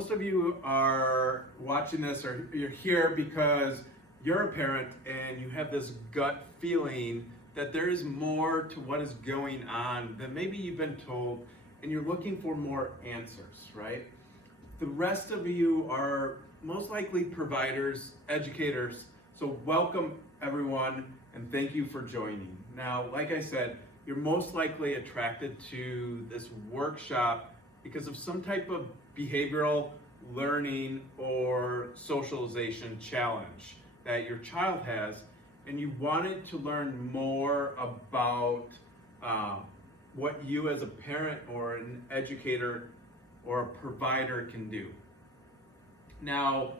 most of you are watching this or you're here because you're a parent and you have this gut feeling that there is more to what is going on than maybe you've been told, and you're looking for more answers, right? The rest of you are most likely providers, educators, so welcome everyone and thank you for joining. Now, like I said, you're most likely attracted to this workshop because of some type of behavioral learning or socialization challenge that your child has, and you wanted to learn more about what you as a parent or an educator or a provider can do. Now,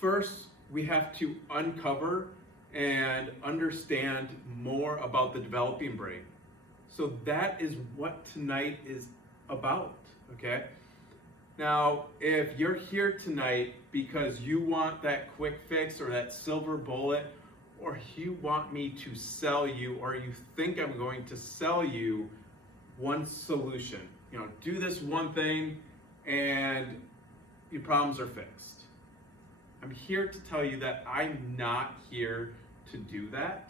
first we have to uncover and understand more about the developing brain. So that is what tonight is about, okay? Now, if you're here tonight because you want that quick fix or that silver bullet, or you want me to sell you, or you think I'm going to sell you one solution, do this one thing and your problems are fixed. I'm here to tell you that I'm not here to do that.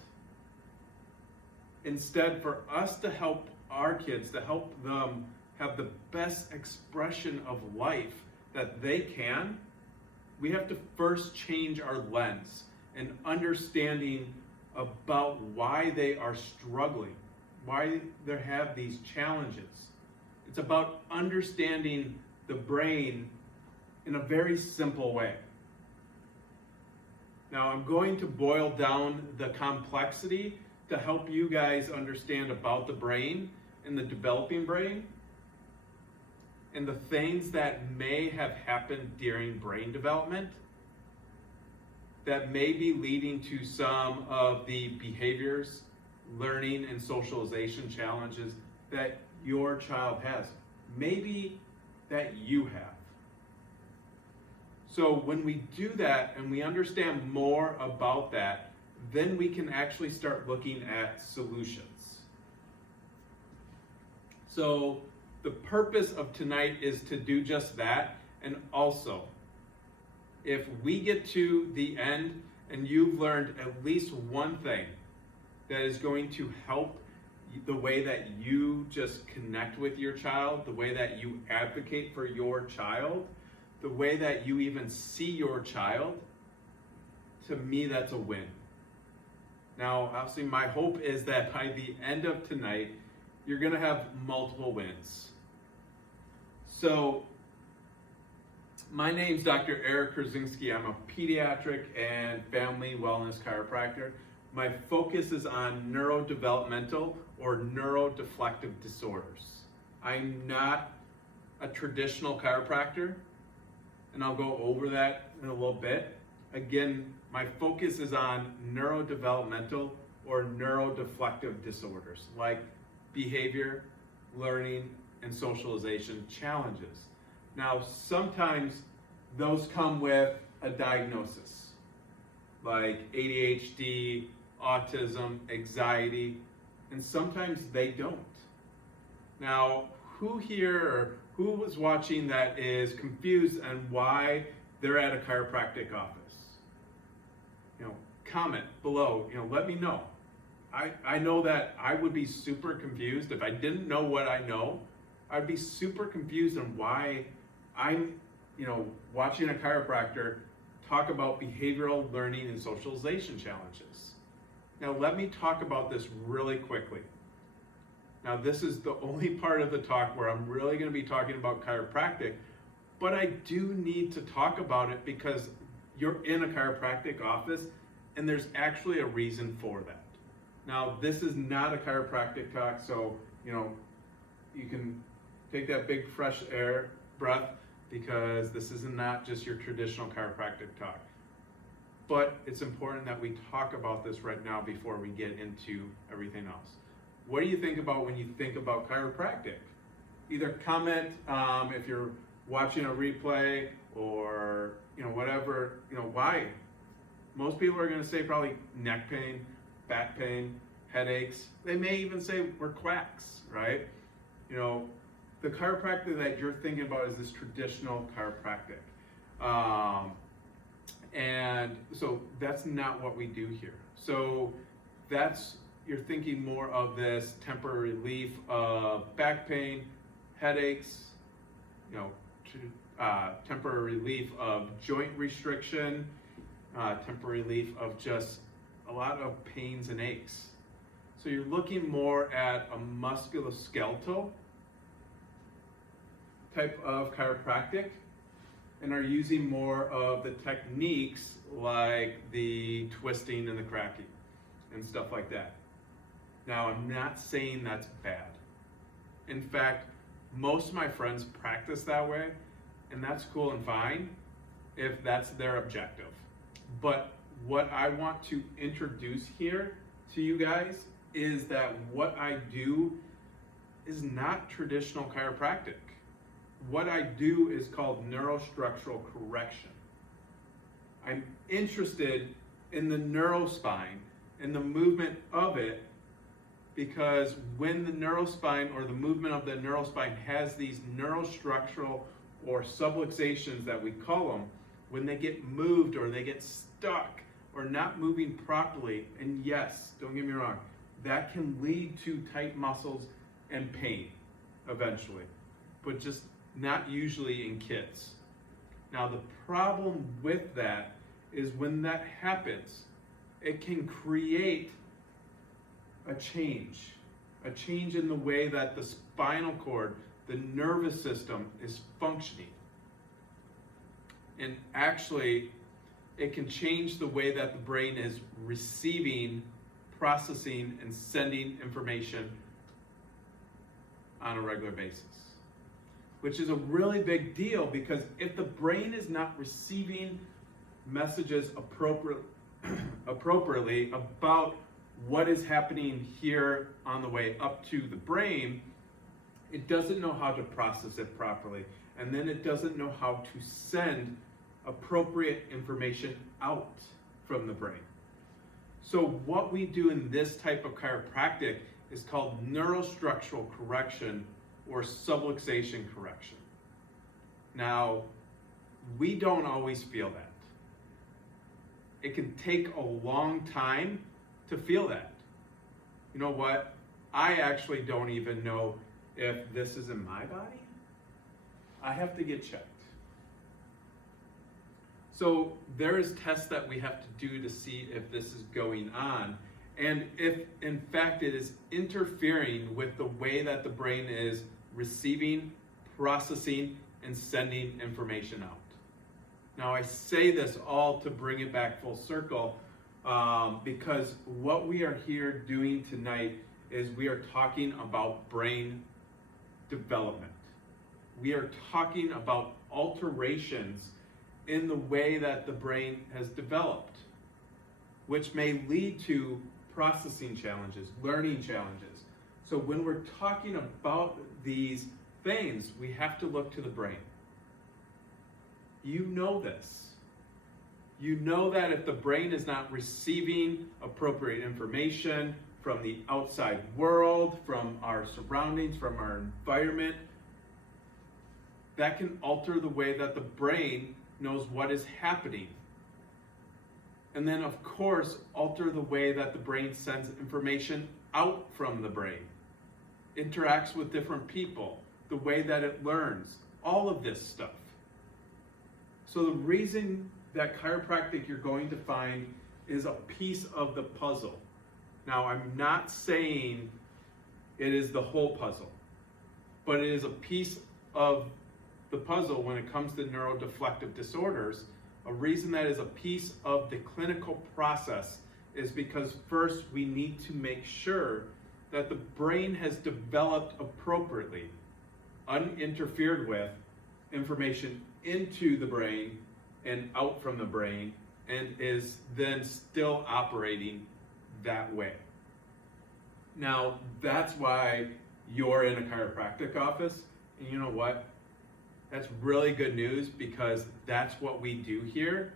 Instead, for us to help our kids, to help them have the best expression of life that they can, we have to first change our lens and understanding about why they are struggling, why they have these challenges. It's about understanding the brain in a very simple way. Now, I'm going to boil down the complexity to help you guys understand about the brain and the developing brain and the things that may have happened during brain development that may be leading to some of the behaviors, learning, and socialization challenges that your child has, maybe that you have. So when we do that and we understand more about that, then we can actually start looking at solutions. So the purpose of tonight is to do just that. And also, if we get to the end and you've learned at least one thing that is going to help the way that you just connect with your child, the way that you advocate for your child, the way that you even see your child, to me, that's a win. Now, obviously, my hope is that by the end of tonight, you're going to have multiple wins. So, my name's Dr. Eric Kurzinski. I'm a pediatric and family wellness chiropractor. My focus is on neurodevelopmental or neurodeflective disorders. I'm not a traditional chiropractor, and I'll go over that in a little bit. Again, my focus is on neurodevelopmental or neurodeflective disorders, like behavior, learning, and socialization challenges. Now, sometimes those come with a diagnosis, like ADHD, autism, anxiety, and sometimes they don't. Now, who here or who was watching that is confused on why they're at a chiropractic office? Comment below, let me know. I know that I would be super confused if I didn't know what I know. I'd be super confused on why I'm, watching a chiropractor talk about behavioral learning and socialization challenges. Now, let me talk about this really quickly. Now, this is the only part of the talk where I'm really going to be talking about chiropractic, but I do need to talk about it because you're in a chiropractic office and there's actually a reason for that. Now, this is not a chiropractic talk, so, you can take that big fresh air breath because this is not just your traditional chiropractic talk. But it's important that we talk about this right now before we get into everything else. What do you think about when you think about chiropractic? Either comment if you're watching a replay or whatever, why. Most people are going to say probably neck pain, back pain, headaches. They may even say we're quacks, right? the chiropractic that you're thinking about is this traditional chiropractic. And so that's not what we do here. So you're thinking more of this temporary relief of back pain, headaches, temporary relief of joint restriction, temporary relief of just a lot of pains and aches. So you're looking more at a musculoskeletal type of chiropractic, and are using more of the techniques like the twisting and the cracking and stuff like that. Now, I'm not saying that's bad. In fact, most of my friends practice that way, and that's cool and fine if that's their objective. But what I want to introduce here to you guys is that what I do is not traditional chiropractic. What I do is called neurostructural correction. I'm interested in the neurospine and the movement of it, because when the neurospine or the movement of the neurospine has these neurostructural or subluxations that we call them, when they get moved or they get stuck or not moving properly, and yes, don't get me wrong, that can lead to tight muscles and pain eventually, but just not usually in kids. Now, the problem with that is when that happens, it can create a change in the way that the spinal cord, the nervous system is functioning. And actually, it can change the way that the brain is receiving, processing, and sending information on a regular basis. Which is a really big deal, because if the brain is not receiving messages appropriately about what is happening here on the way up to the brain, it doesn't know how to process it properly. And then it doesn't know how to send appropriate information out from the brain. So what we do in this type of chiropractic is called neurostructural correction or subluxation correction. Now, we don't always feel that. It can take a long time to feel that. You know what? I actually don't even know if this is in my body. I have to get checked. So there is tests that we have to do to see if this is going on, and if in fact it is interfering with the way that the brain is receiving, processing, and sending information out. Now, I say this all to bring it back full circle, because what we are here doing tonight is we are talking about brain development. We are talking about alterations in the way that the brain has developed, which may lead to processing challenges, learning challenges. So when we're talking about these things, we have to look to the brain. You know this. You know that if the brain is not receiving appropriate information from the outside world, from our surroundings, from our environment, that can alter the way that the brain knows what is happening. And then, of course, alter the way that the brain sends information out from the brain, interacts with different people, the way that it learns, all of this stuff. So the reason that chiropractic you're going to find is a piece of the puzzle. Now, I'm not saying it is the whole puzzle, but it is a piece of the puzzle when it comes to neurodeflective disorders. A reason that is a piece of the clinical process is because first we need to make sure that the brain has developed appropriately, uninterfered with information into the brain and out from the brain, and is then still operating that way. Now, that's why you're in a chiropractic office, and you know what? That's really good news, because that's what we do here.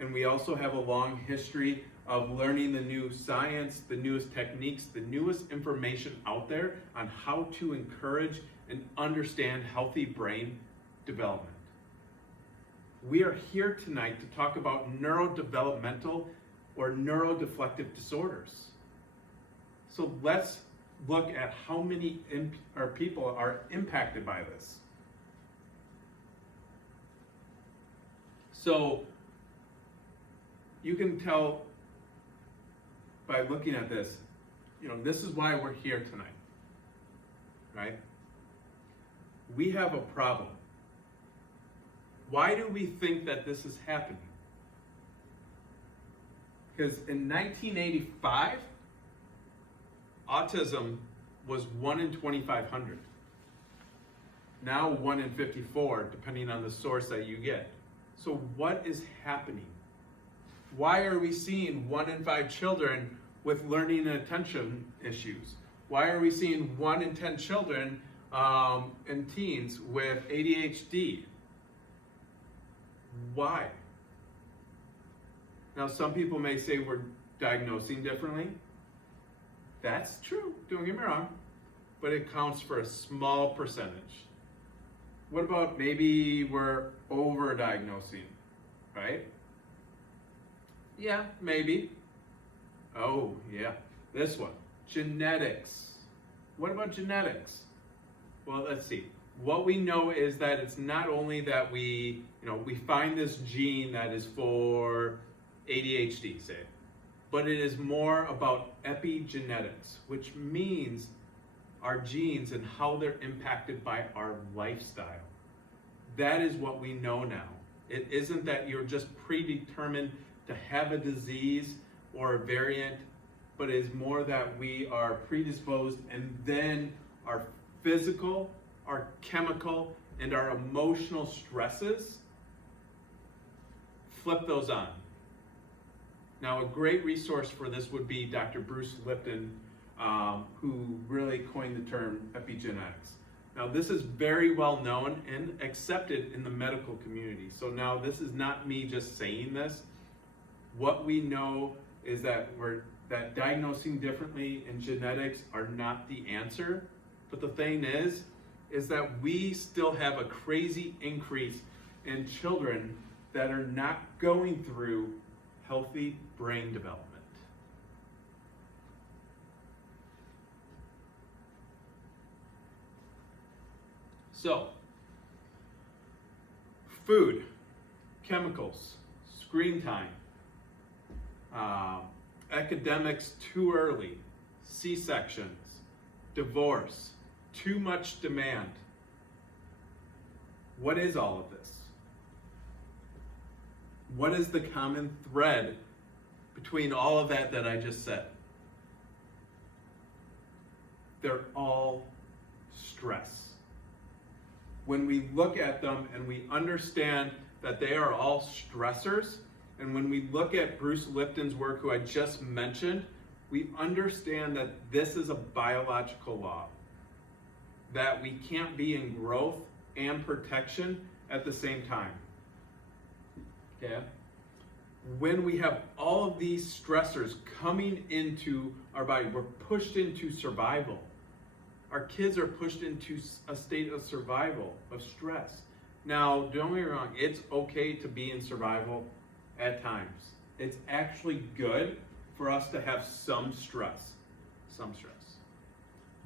And we also have a long history of learning the new science, the newest techniques, the newest information out there on how to encourage and understand healthy brain development. We are here tonight to talk about neurodevelopmental or neurodeflective disorders. So let's look at how many people are impacted by this. So you can tell by looking at this, this is why we're here tonight, right? We have a problem. Why do we think that this is happening? Because in 1985, autism was 1 in 2,500. Now 1 in 54, depending on the source that you get. So what is happening? Why are we seeing 1 in 5 children with learning and attention issues? Why are we seeing 1 in 10 children and teens with ADHD? Why? Now, some people may say we're diagnosing differently. That's true, don't get me wrong, but it counts for a small percentage. What about maybe we're over-diagnosing, right? Yeah, maybe. Oh, yeah, this one, genetics. What about genetics? Well, let's see. What we know is that it's not only that we find this gene that is for ADHD, say, but it is more about epigenetics, which means our genes and how they're impacted by our lifestyle. That is what we know now. It isn't that you're just predetermined to have a disease or a variant, but it is more that we are predisposed, and then our physical, our chemical, and our emotional stresses flip those on. Now, a great resource for this would be Dr. Bruce Lipton, who really coined the term epigenetics. Now, this is very well known and accepted in the medical community. So now this is not me just saying this. What we know is that diagnosing differently in genetics are not the answer. But the thing is that we still have a crazy increase in children that are not going through healthy brain development. So, food, chemicals, screen time, academics too early, C-sections, divorce, too much demand. What is all of this? What is the common thread between all of that I just said? They're all stress. When we look at them and we understand that they are all stressors, and when we look at Bruce Lipton's work, who I just mentioned, we understand that this is a biological law, that we can't be in growth and protection at the same time. Okay? When we have all of these stressors coming into our body, we're pushed into survival. Our kids are pushed into a state of survival, of stress. Now, don't get me wrong, it's okay to be in survival at times. It's actually good for us to have some stress.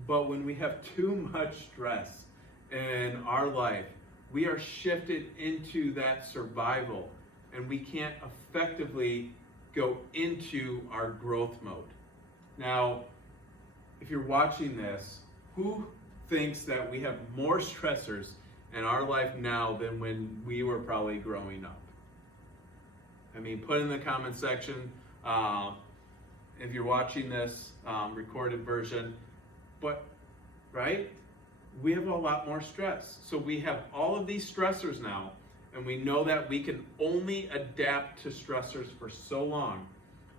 But when we have too much stress in our life, we are shifted into that survival, and we can't effectively go into our growth mode. Now, if you're watching this, who thinks that we have more stressors in our life now than when we were probably growing up? I mean, put in the comment section if you're watching this recorded version. But, right? We have a lot more stress. So we have all of these stressors now, and we know that we can only adapt to stressors for so long.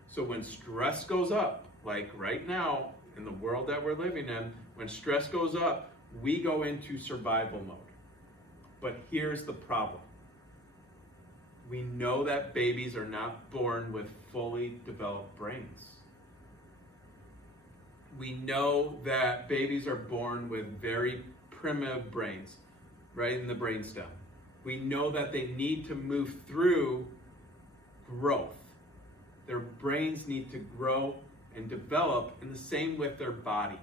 So when stress goes up, like right now in the world that we're living in, when stress goes up, we go into survival mode. But here's the problem. We know that babies are not born with fully developed brains. We know that babies are born with very primitive brains, right in the brainstem. We know that they need to move through growth. Their brains need to grow and develop, and the same with their body.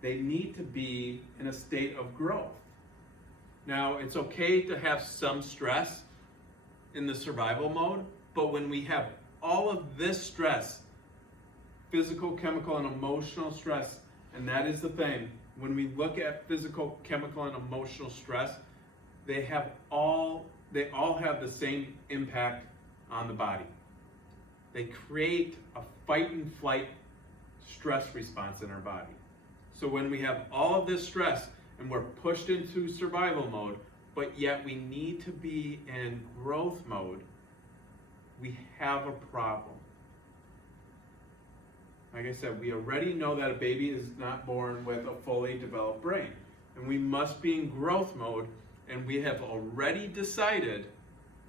They need to be in a state of growth. Now, it's okay to have some stress in the survival mode, but when we have all of this stress, physical, chemical, and emotional stress, and that is the thing, when we look at physical, chemical, and emotional stress, they all have the same impact on the body. They create a fight and flight stress response in our body. So when we have all of this stress and we're pushed into survival mode, but yet we need to be in growth mode, we have a problem. Like I said, we already know that a baby is not born with a fully developed brain, and we must be in growth mode, and we have already decided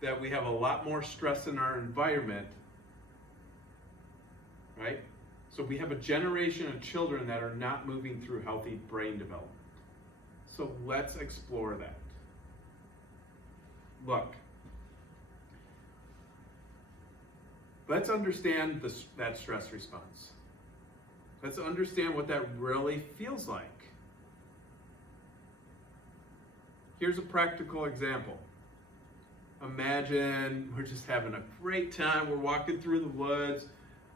that we have a lot more stress in our environment, right? So we have a generation of children that are not moving through healthy brain development. So let's explore that. Look, let's understand that stress response. Let's understand what that really feels like. Here's a practical example. Imagine we're just having a great time. We're walking through the woods,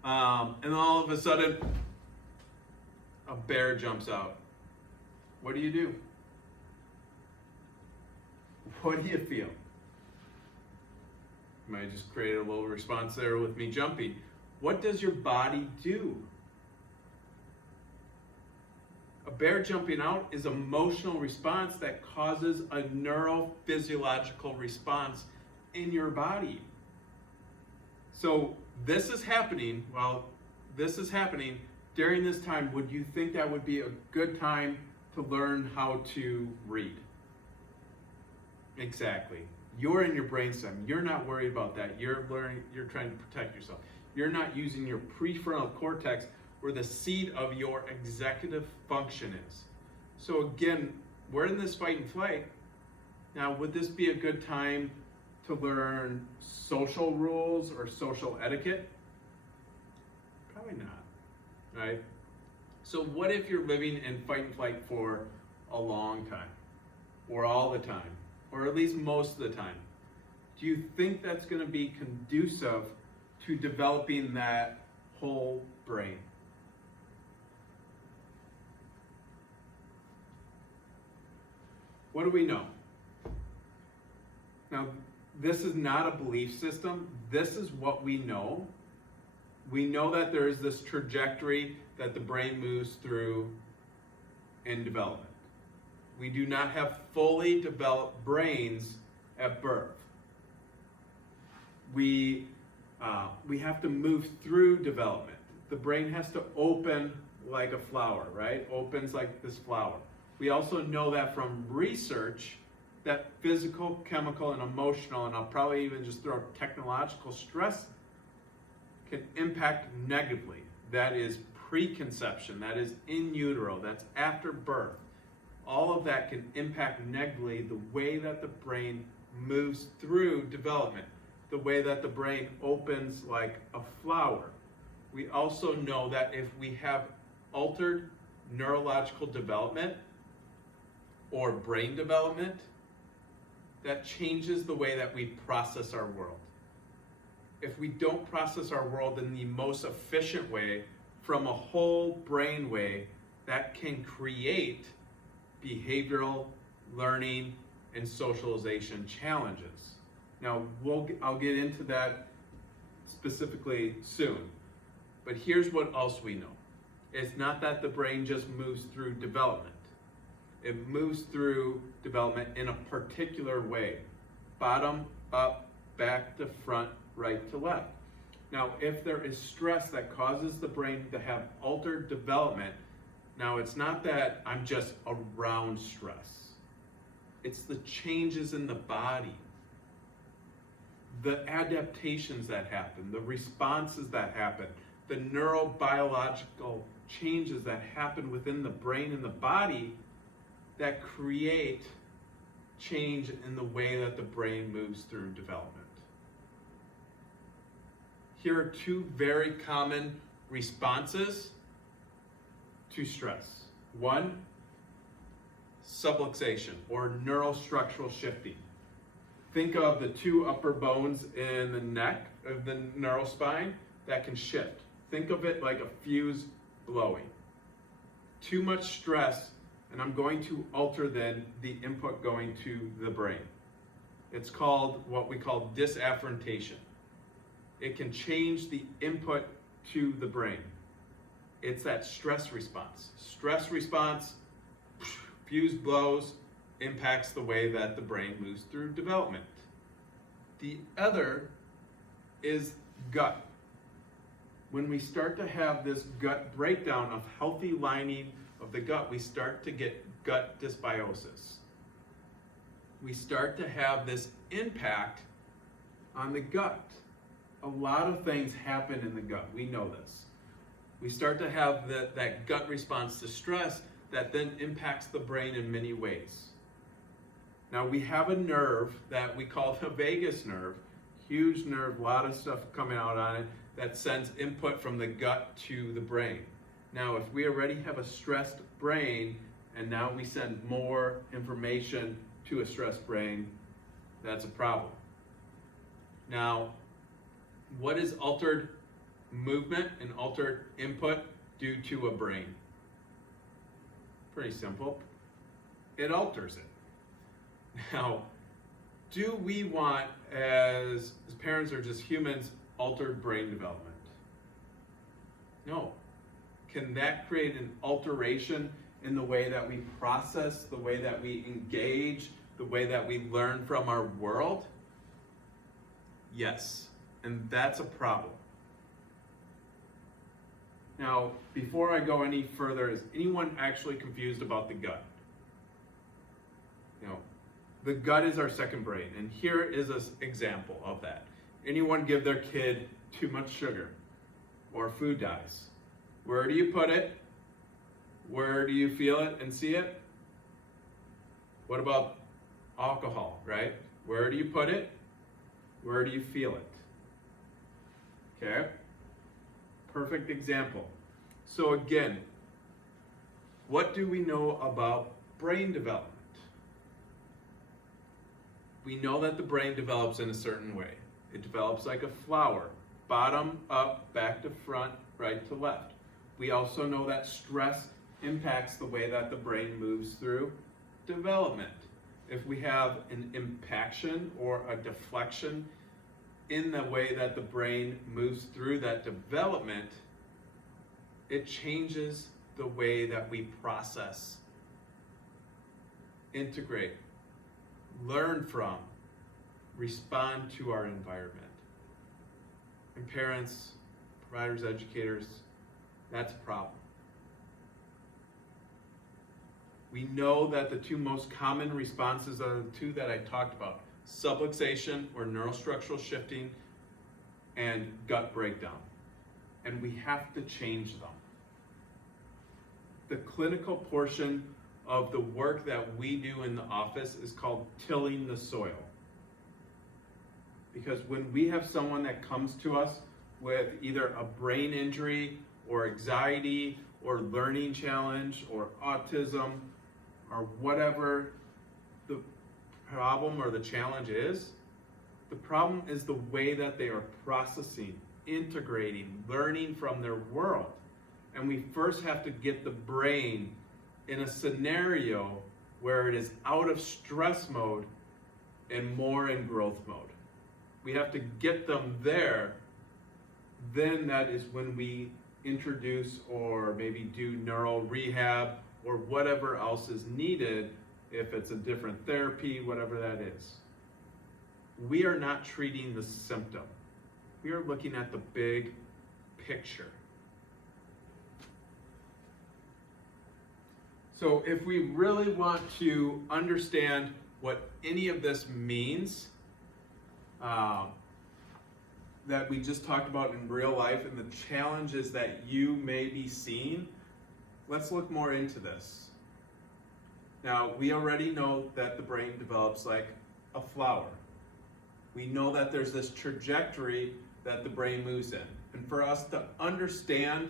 and all of a sudden, a bear jumps out. What do? What do you feel? You might just create a little response there with me jumping. What does your body do? A bear jumping out is an emotional response that causes a neurophysiological response in your body. So this is happening, during this time, would you think that would be a good time to learn how to read? Exactly. You're in your brainstem. You're not worried about that. You're trying to protect yourself. You're not using your prefrontal cortex, where the seat of your executive function is. So again, we're in this fight and flight. Now, would this be a good time to learn social rules or social etiquette? Probably not, right? So what if you're living in fight and flight for a long time, or all the time, or at least most of the time? Do you think that's going to be conducive to developing that whole brain? What do we know? Now, this is not a belief system. This is what we know. We know that there is this trajectory that the brain moves through in development. We do not have fully developed brains at birth. We have to move through development. The brain has to open like a flower, right? Opens like this flower. We also know that from research that physical, chemical, and emotional, and I'll probably even just throw technological stress, can impact negatively. That is preconception, that is in utero, that's after birth. All of that can impact negatively the way that the brain moves through development, the way that the brain opens like a flower. We also know that if we have altered neurological development or brain development, that changes the way that we process our world. If we don't process our world in the most efficient way, from a whole brain way, that can create behavioral, learning, and socialization challenges. Now, I'll get into that specifically soon, but here's what else we know. It's not that the brain just moves through development. It moves through development in a particular way. Bottom, up, back to front, right to left. Now, if there is stress that causes the brain to have altered development, now it's not that I'm just around stress. It's the changes in the body. the adaptations that happen, the responses that happen, the neurobiological changes that happen within the brain and the body that create change in the way that the brain moves through development. Here are two very common responses to stress. One, subluxation or neurostructural shifting. Think of the two upper bones in the neck of the neurospine that can shift. Think of it like a fuse blowing. Too much stress, and I'm going to alter then the input going to the brain. It's called what we call disafferentation. It can change the input to the brain. It's that stress response. Stress response, fuse blows, impacts the way that the brain moves through development. The other is gut. When we start to have this gut breakdown of healthy lining of the gut, we start to get gut dysbiosis. We start to have this impact on the gut. A lot of things happen in the gut. We know this. We start to have that gut response to stress that then impacts the brain in many ways. Now we have a nerve that we call the vagus nerve, huge nerve, a lot of stuff coming out on it that sends input from the gut to the brain. Now if we already have a stressed brain and now we send more information to a stressed brain, that's a problem. Now, what is altered movement and altered input due to a brain? Pretty simple. It alters it. Now, do we want, as parents or just humans, altered brain development? No. Can that create an alteration in the way that we process, the way that we engage, the way that we learn from our world? Yes. And that's a problem. Now, before I go any further, is anyone actually confused about the gut? No. The gut is our second brain, and here is an example of that. Anyone give their kid too much sugar or food dyes? Where do you put it? Where do you feel it and see it? What about alcohol, right? Where do you put it? Where do you feel it? Okay? Perfect example. So again, what do we know about brain development? We know that the brain develops in a certain way. It develops like a flower, bottom up, back to front, right to left. We also know that stress impacts the way that the brain moves through development. If we have an impaction or a deflection in the way that the brain moves through that development, it changes the way that we process, integrate, learn from, respond to our environment. And parents, providers, educators, that's a problem. We know that the two most common responses are the two that I talked about: subluxation or neurostructural shifting and gut breakdown. And we have to change them. The clinical portion of the work that we do in the office is called tilling the soil. Because when we have someone that comes to us with either a brain injury or anxiety or learning challenge or autism or whatever the problem or the challenge is, the problem is the way that they are processing, integrating, learning from their world. And we first have to get the brain in a scenario where it is out of stress mode and more in growth mode. We have to get them there. Then that is when we introduce or maybe do neural rehab or whatever else is needed, if it's a different therapy, whatever that is. We are not treating the symptom. We are looking at the big picture. So if we really want to understand what any of this means, that we just talked about in real life and the challenges that you may be seeing, let's look more into this. Now, we already know that the brain develops like a flower. We know that there's this trajectory that the brain moves in. And for us to understand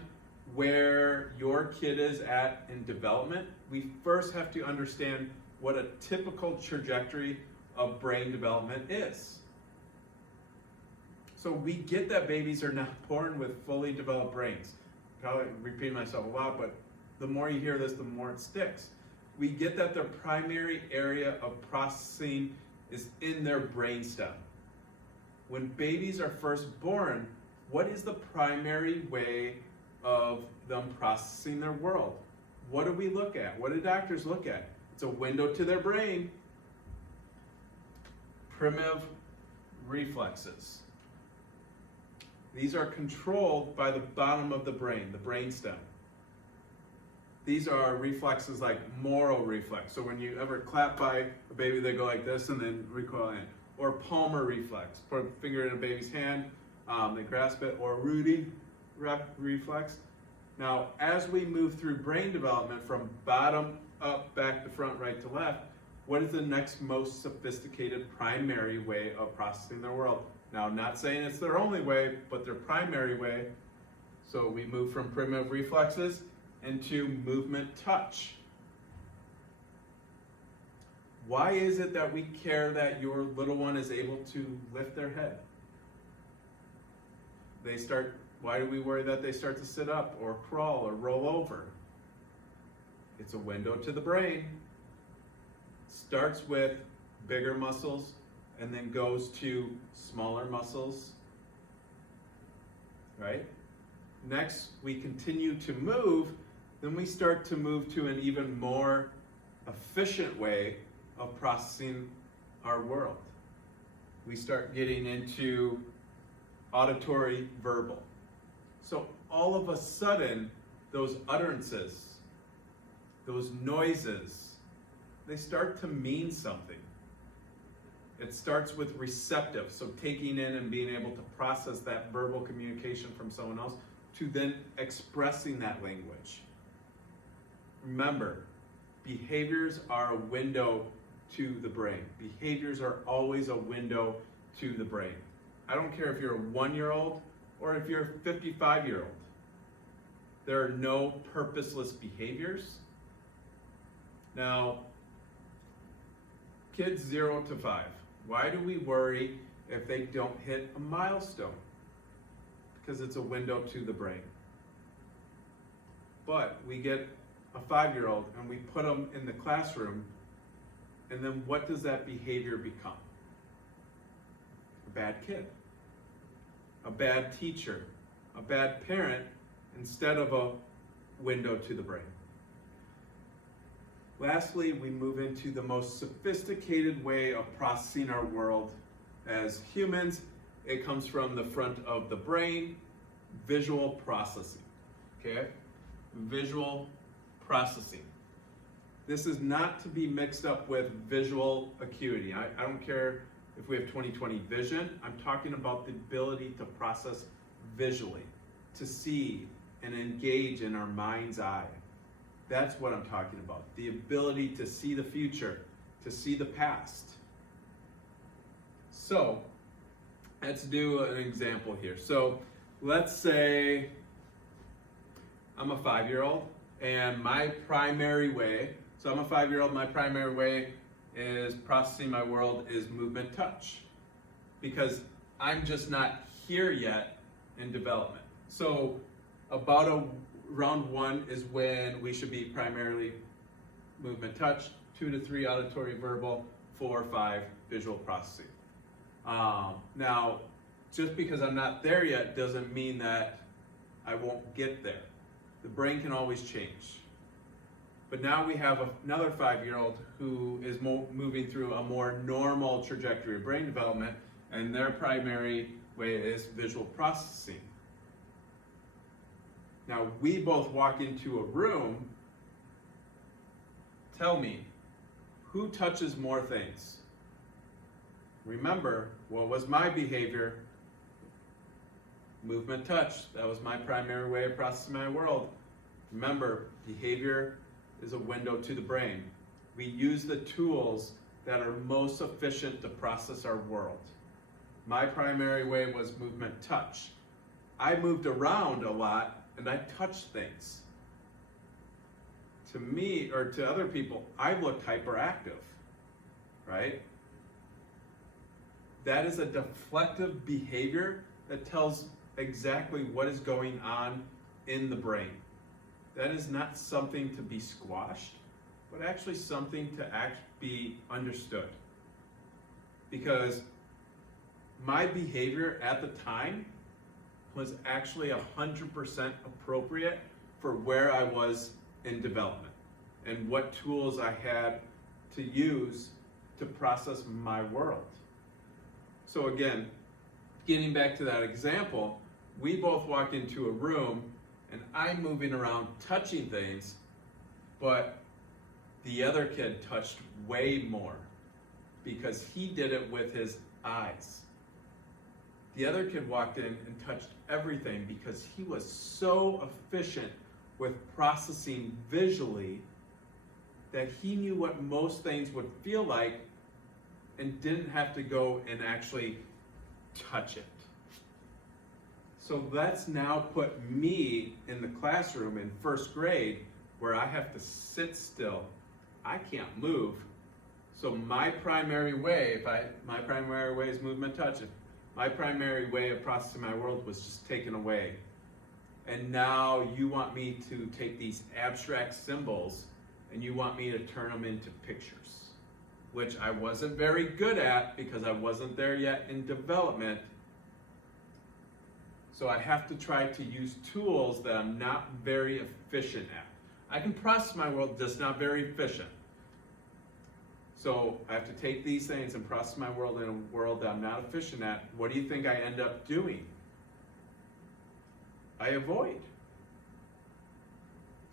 where your kid is at in development, we first have to understand what a typical trajectory of brain development is. So we get that babies are not born with fully developed brains. Probably repeating myself a lot, but the more you hear this, the more it sticks. We get that their primary area of processing is in their brainstem. When babies are first born, what is the primary way of them processing their world? What do we look at? What do doctors look at? It's a window to their brain. Primitive reflexes. These are controlled by the bottom of the brain, the brainstem. These are reflexes like moral reflex. So when you ever clap by a baby, they go like this and then recoil in. Or palmar reflex, put a finger in a baby's hand, they grasp it. Or rooting reflex. Now, as we move through brain development from bottom up, back to front, right to left, what is the next most sophisticated primary way of processing their world? Now, I'm not saying it's their only way, but their primary way. So we move from primitive reflexes into movement touch. Why is it that we care that your little one is able to lift their head? Why do we worry that they start to sit up or crawl or roll over? It's a window to the brain. Starts with bigger muscles and then goes to smaller muscles, right? Next, we continue to move, then we start to move to an even more efficient way of processing our world. We start getting into auditory verbal. So all of a sudden, those utterances, those noises, they start to mean something. It starts with receptive, so taking in and being able to process that verbal communication from someone else, to then expressing that language. Remember, behaviors are a window to the brain. Behaviors are always a window to the brain. I don't care if you're a 1-year-old or if you're a 55-year-old. There are no purposeless behaviors. Now, kids 0 to 5. Why do we worry if they don't hit a milestone? Because it's a window to the brain. But we get a 5-year-old and we put them in the classroom, and then what does that behavior become? A bad kid, a bad teacher, a bad parent, instead of a window to the brain. Lastly, we move into the most sophisticated way of processing our world as humans. It comes from the front of the brain, visual processing, okay? Visual processing. This is not to be mixed up with visual acuity. I don't care if we have 20/20 vision. I'm talking about the ability to process visually, to see and engage in our mind's eye. That's what I'm talking about. The ability to see the future, to see the past. So, let's do an example here. So, let's say I'm a 5-year-old and my primary way, so I'm a 5-year-old, my primary way is processing my world is movement touch, because I'm just not here yet in development. So, about round 1 is when we should be primarily movement touch, 2 to 3 auditory verbal, 4 or 5 visual processing. Now, just because I'm not there yet doesn't mean that I won't get there. The brain can always change. But now we have another 5-year-old who is moving through a more normal trajectory of brain development, and their primary way is visual processing. Now, we both walk into a room. Tell me, who touches more things? Remember, what was my behavior? movement touch. That was my primary way of processing my world. Remember, behavior is a window to the brain. We use the tools that are most efficient to process our world. My primary way was movement touch. I moved around a lot and I touched things. To me, or to other people, I looked hyperactive, right? That is a deflective behavior that tells exactly what is going on in the brain. That is not something to be squashed, but actually something to be understood. Because my behavior at the time was actually 100% appropriate for where I was in development and what tools I had to use to process my world. So again, getting back to that example, we both walked into a room and I'm moving around touching things, but the other kid touched way more because he did it with his eyes. The other kid walked in and touched everything because he was so efficient with processing visually that he knew what most things would feel like and didn't have to go and actually touch it. So let's now put me in the classroom in first grade where I have to sit still. I can't move. So my primary way is movement touch. My primary way of processing my world was just taken away. And now you want me to take these abstract symbols and you want me to turn them into pictures, which I wasn't very good at because I wasn't there yet in development. So I have to try to use tools that I'm not very efficient at. I can process my world, just not very efficient. So I have to take these things and process my world in a world that I'm not efficient at. What do you think I end up doing? I avoid.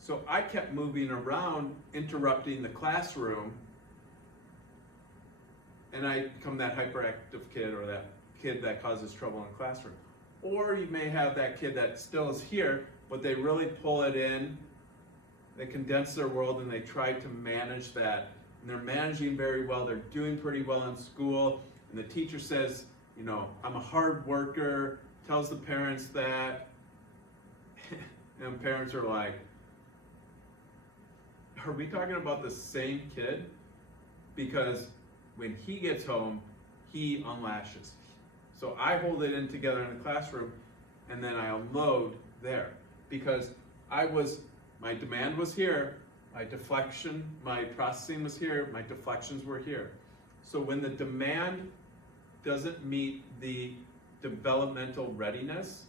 So I kept moving around, interrupting the classroom, and I become that hyperactive kid or that kid that causes trouble in the classroom. Or you may have that kid that still is here, but they really pull it in, they condense their world and they try to manage that. And they're managing very well, they're doing pretty well in school, and the teacher says, you know, I'm a hard worker, tells the parents that, and parents are like, are we talking about the same kid? Because when he gets home, he unlashes. So I hold it in together in the classroom and then I unload there. Because my demand was here, my deflection, my processing was here, my deflections were here. So when the demand doesn't meet the developmental readiness,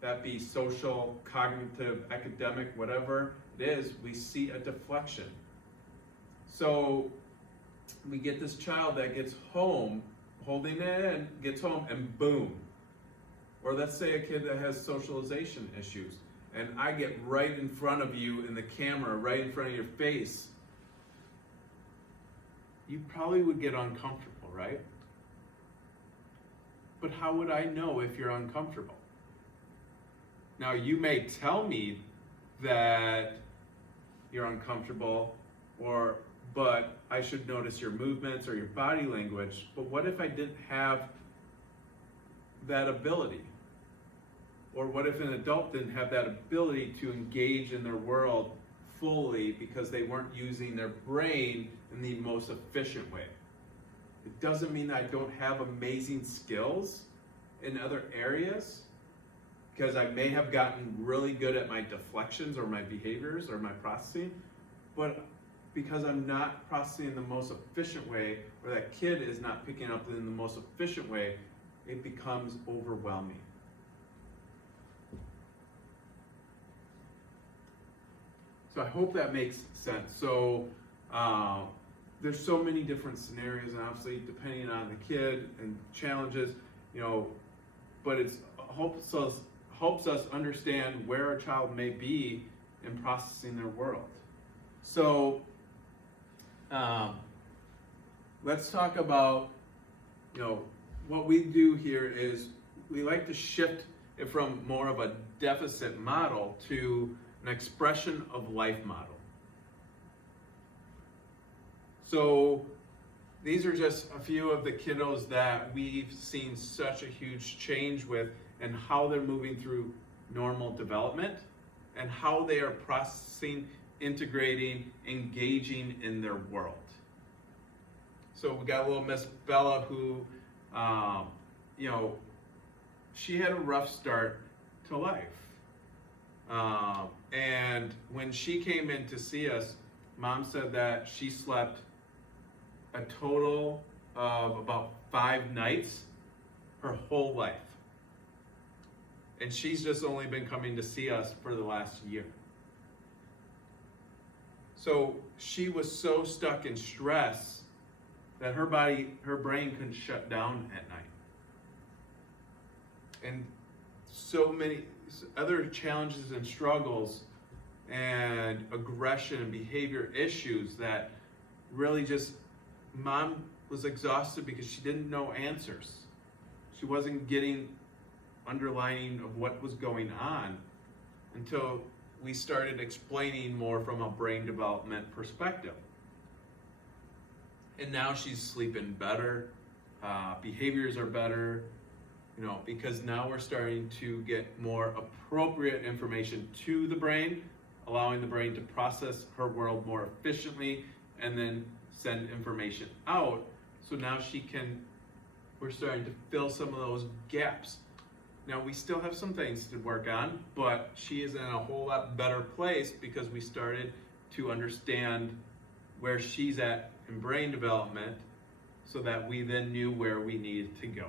that be social, cognitive, academic, whatever it is, we see a deflection. So we get this child that gets home, holding it in, gets home, and boom. Or let's say a kid that has socialization issues, and I get right in front of you in the camera, right in front of your face. You probably would get uncomfortable, right? But how would I know if you're uncomfortable? Now, you may tell me that you're uncomfortable, but I should notice your movements or your body language. But what if I didn't have that ability? Or what if an adult didn't have that ability to engage in their world fully because they weren't using their brain in the most efficient way? It doesn't mean that I don't have amazing skills in other areas, because I may have gotten really good at my deflections or my behaviors or my processing, but because I'm not processing in the most efficient way, or that kid is not picking up in the most efficient way, it becomes overwhelming. So I hope that makes sense. So there's so many different scenarios, and obviously depending on the kid and challenges, but it helps us understand where a child may be in processing their world. So let's talk about, what we do here is we like to shift it from more of a deficit model to an expression of life model. So these are just a few of the kiddos that we've seen such a huge change with, and how they're moving through normal development and how they are processing, integrating, engaging in their world. So we got a little Miss Bella who, she had a rough start to life. And when she came in to see us, Mom said that she slept a total of about 5 nights her whole life. And she's just only been coming to see us for the last year. So she was so stuck in stress that her brain couldn't shut down at night. And so many other challenges and struggles and aggression and behavior issues that really just, Mom was exhausted because she didn't know answers. She wasn't getting underlining of what was going on until we started explaining more from a brain development perspective. And now she's sleeping better, behaviors are better, because now we're starting to get more appropriate information to the brain, allowing the brain to process her world more efficiently and then send information out. So now we're starting to fill some of those gaps. Now we still have some things to work on, but she is in a whole lot better place because we started to understand where she's at in brain development, so that we then knew where we needed to go.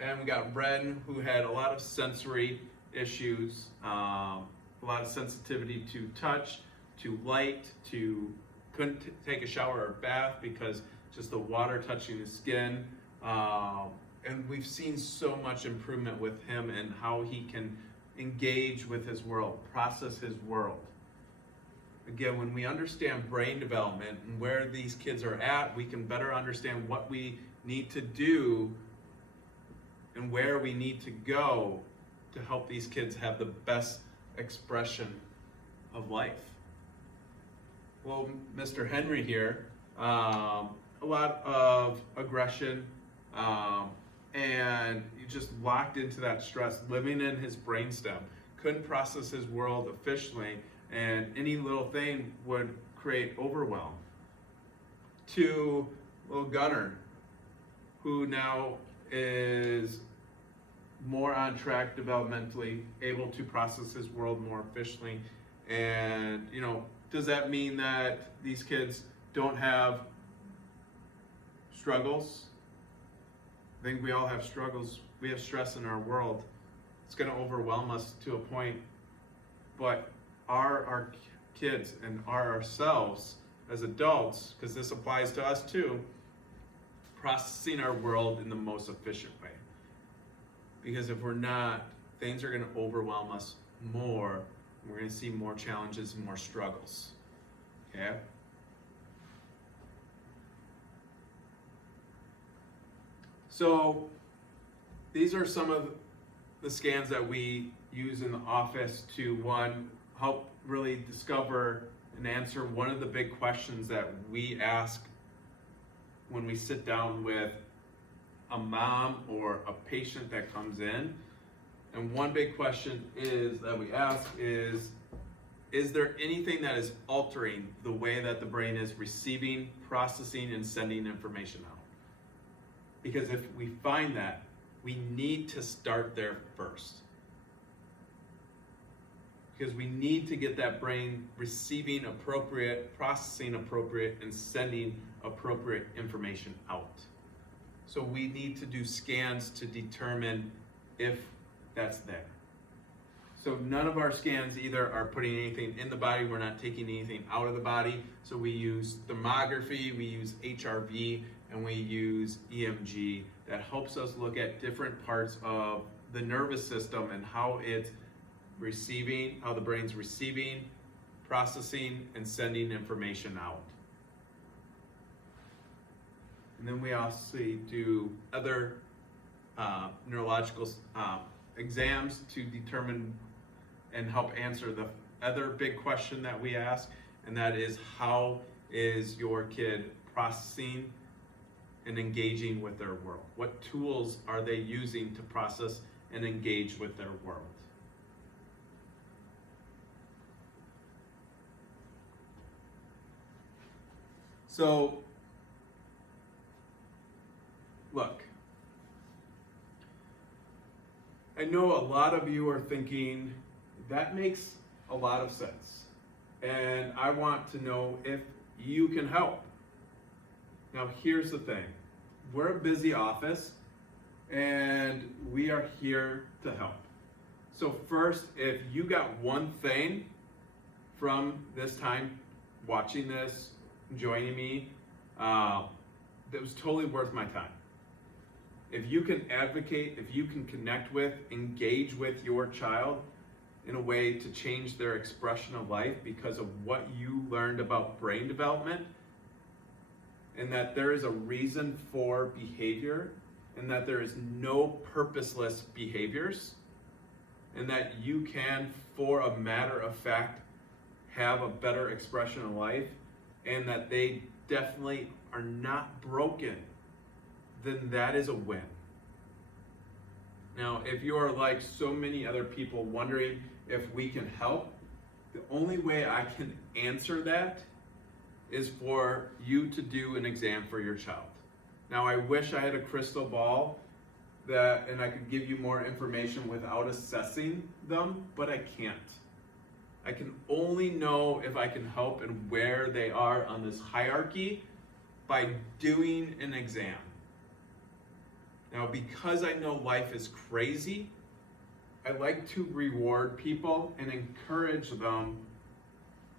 And we got Ren, who had a lot of sensory issues, a lot of sensitivity to touch, to light, couldn't take a shower or bath because just the water touching his skin. And we've seen so much improvement with him and how he can engage with his world, process his world. Again, when we understand brain development and where these kids are at, we can better understand what we need to do and where we need to go to help these kids have the best expression of life. Well, Mr. Henry here, a lot of aggression, and he just locked into that stress, living in his brainstem, couldn't process his world efficiently, and any little thing would create overwhelm. To little Gunner, who now is more on track developmentally, able to process his world more efficiently. And, does that mean that these kids don't have struggles? I think we all have struggles. We have stress in our world. It's going to overwhelm us to a point. But are our kids and are ourselves as adults, because this applies to us too, processing our world in the most efficient way? Because if we're not, things are going to overwhelm us more. We're going to see more challenges and more struggles. Okay? So these are some of the scans that we use in the office to, one, help really discover and answer one of the big questions that we ask when we sit down with a mom or a patient that comes in. And one big question that we ask is there anything that is altering the way that the brain is receiving, processing, and sending information out? Because if we find that, we need to start there first. Because we need to get that brain receiving appropriate, processing appropriate, and sending appropriate information out. So we need to do scans to determine if that's there. So none of our scans either are putting anything in the body, we're not taking anything out of the body. So we use thermography, we use HRV, and we use EMG that helps us look at different parts of the nervous system and how it's receiving, how the brain's receiving, processing, and sending information out. And then we also do other neurological exams to determine and help answer the other big question that we ask, and that is, how is your kid processing and engaging with their world? What tools are they using to process and engage with their world? So, look, I know a lot of you are thinking, that makes a lot of sense. And I want to know if you can help. Now, here's the thing. We're a busy office, and we are here to help. So first, if you got one thing from this time watching this, joining me, that was totally worth my time. If you can advocate, if you can connect with, engage with your child in a way to change their expression of life because of what you learned about brain development, and that there is a reason for behavior, and that there is no purposeless behaviors, and that you can, for a matter of fact, have a better expression of life, and that they definitely are not broken, then that is a win. Now, if you are like so many other people wondering if we can help, the only way I can answer that is for you to do an exam for your child. Now, I wish I had a crystal ball and I could give you more information without assessing them, but I can't. I can only know if I can help and where they are on this hierarchy by doing an exam. Now, because I know life is crazy, I like to reward people and encourage them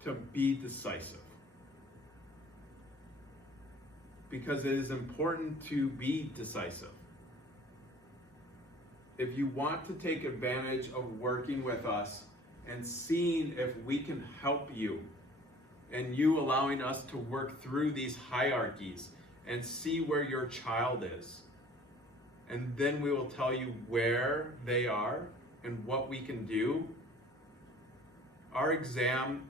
to be decisive. Because it is important to be decisive. If you want to take advantage of working with us and seeing if we can help you, and you allowing us to work through these hierarchies and see where your child is, and then we will tell you where they are and what we can do. Our exam